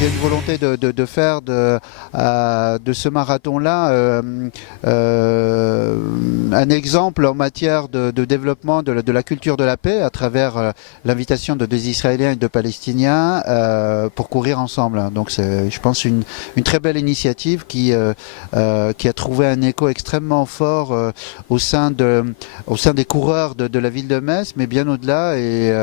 J'ai une volonté de faire de ce marathon-là un exemple en matière de développement de la culture de la paix à travers l'invitation de deux Israéliens et deux Palestiniens pour courir ensemble. Donc c'est, je pense, une très belle initiative qui a trouvé un écho extrêmement fort au sein des coureurs de la ville de Metz, mais bien au-delà, et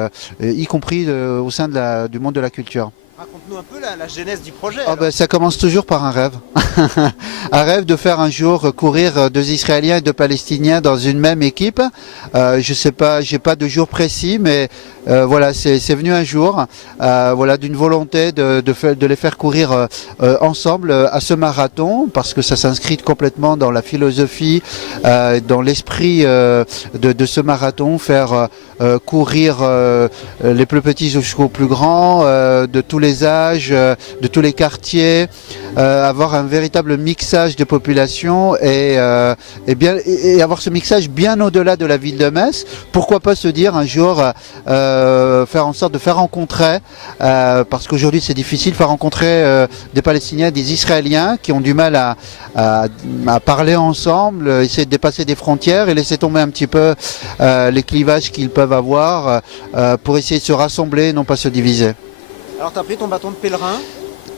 y compris au sein du monde de la culture. Raconte-nous un peu la genèse du projet. Ça commence toujours par un rêve. Un rêve de faire un jour courir deux Israéliens et deux Palestiniens dans une même équipe. Je sais pas, j'ai pas de jour précis, mais voilà, c'est venu un jour, voilà, d'une volonté de les faire courir ensemble à ce marathon, parce que ça s'inscrit complètement dans la philosophie, dans l'esprit de ce marathon, faire courir les plus petits jusqu'aux plus grands, de tous les âges, de tous les quartiers, avoir un véritable mixage de population et avoir ce mixage bien au-delà de la ville de Metz. Pourquoi pas se dire un jour faire en sorte de faire rencontrer, parce qu'aujourd'hui c'est difficile, faire rencontrer des Palestiniens, des Israéliens qui ont du mal à parler ensemble, essayer de dépasser des frontières et laisser tomber un petit peu les clivages qu'ils peuvent avoir pour essayer de se rassembler, non pas se diviser. Alors tu as pris ton bâton de pèlerin.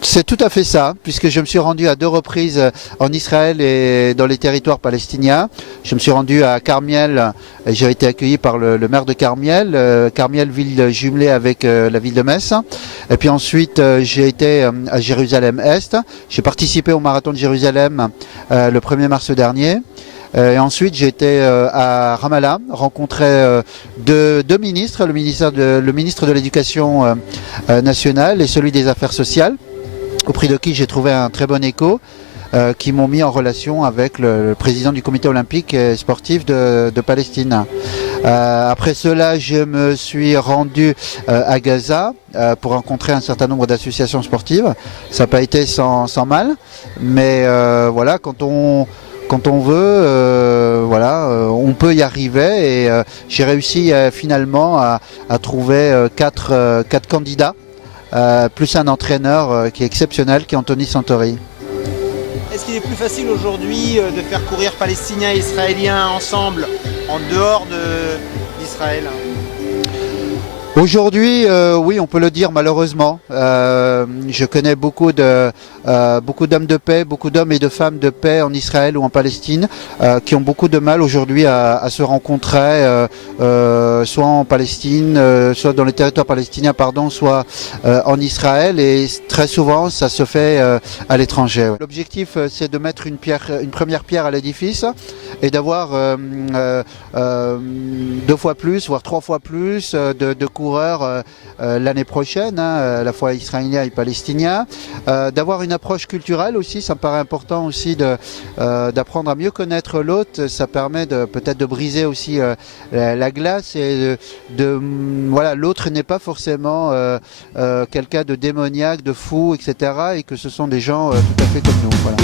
C'est tout à fait ça, puisque je me suis rendu à 2 reprises en Israël et dans les territoires palestiniens. Je me suis rendu à Carmiel et j'ai été accueilli par le maire de Carmiel, Carmiel ville jumelée avec la ville de Metz. Et puis ensuite j'ai été à Jérusalem-Est. J'ai participé au marathon de Jérusalem le 1er mars dernier. Et ensuite, j'ai été à Ramallah, rencontrer deux ministres, le ministre de l'Éducation nationale et celui des Affaires sociales, auprès de qui j'ai trouvé un très bon écho, qui m'ont mis en relation avec le président du comité olympique et sportif de Palestine. Après cela, je me suis rendu à Gaza pour rencontrer un certain nombre d'associations sportives. Ça n'a pas été sans mal, mais voilà, quand on veut, voilà, on peut y arriver, et j'ai réussi finalement à trouver quatre candidats, plus un entraîneur qui est exceptionnel, qui est Anthony Santori. Est-ce qu'il est plus facile aujourd'hui de faire courir Palestiniens et Israéliens ensemble en dehors d'Israël ? Aujourd'hui, oui, on peut le dire malheureusement. Je connais beaucoup d'hommes de paix, beaucoup d'hommes et de femmes de paix en Israël ou en Palestine, qui ont beaucoup de mal aujourd'hui à se rencontrer, soit en Palestine, soit dans les territoires palestiniens, pardon, soit en Israël, et très souvent ça se fait à l'étranger. L'objectif, c'est de mettre une première pierre à l'édifice et d'avoir 2 fois plus, voire 3 fois plus de coureurs l'année prochaine, à la fois israéliens et palestiniens, d'avoir une approche culturelle aussi. Ça me paraît important aussi d'apprendre à mieux connaître l'autre. Ça permet peut-être de briser aussi la glace, et voilà, l'autre n'est pas forcément quelqu'un de démoniaque, de fou, etc., et que ce sont des gens tout à fait comme nous. Voilà.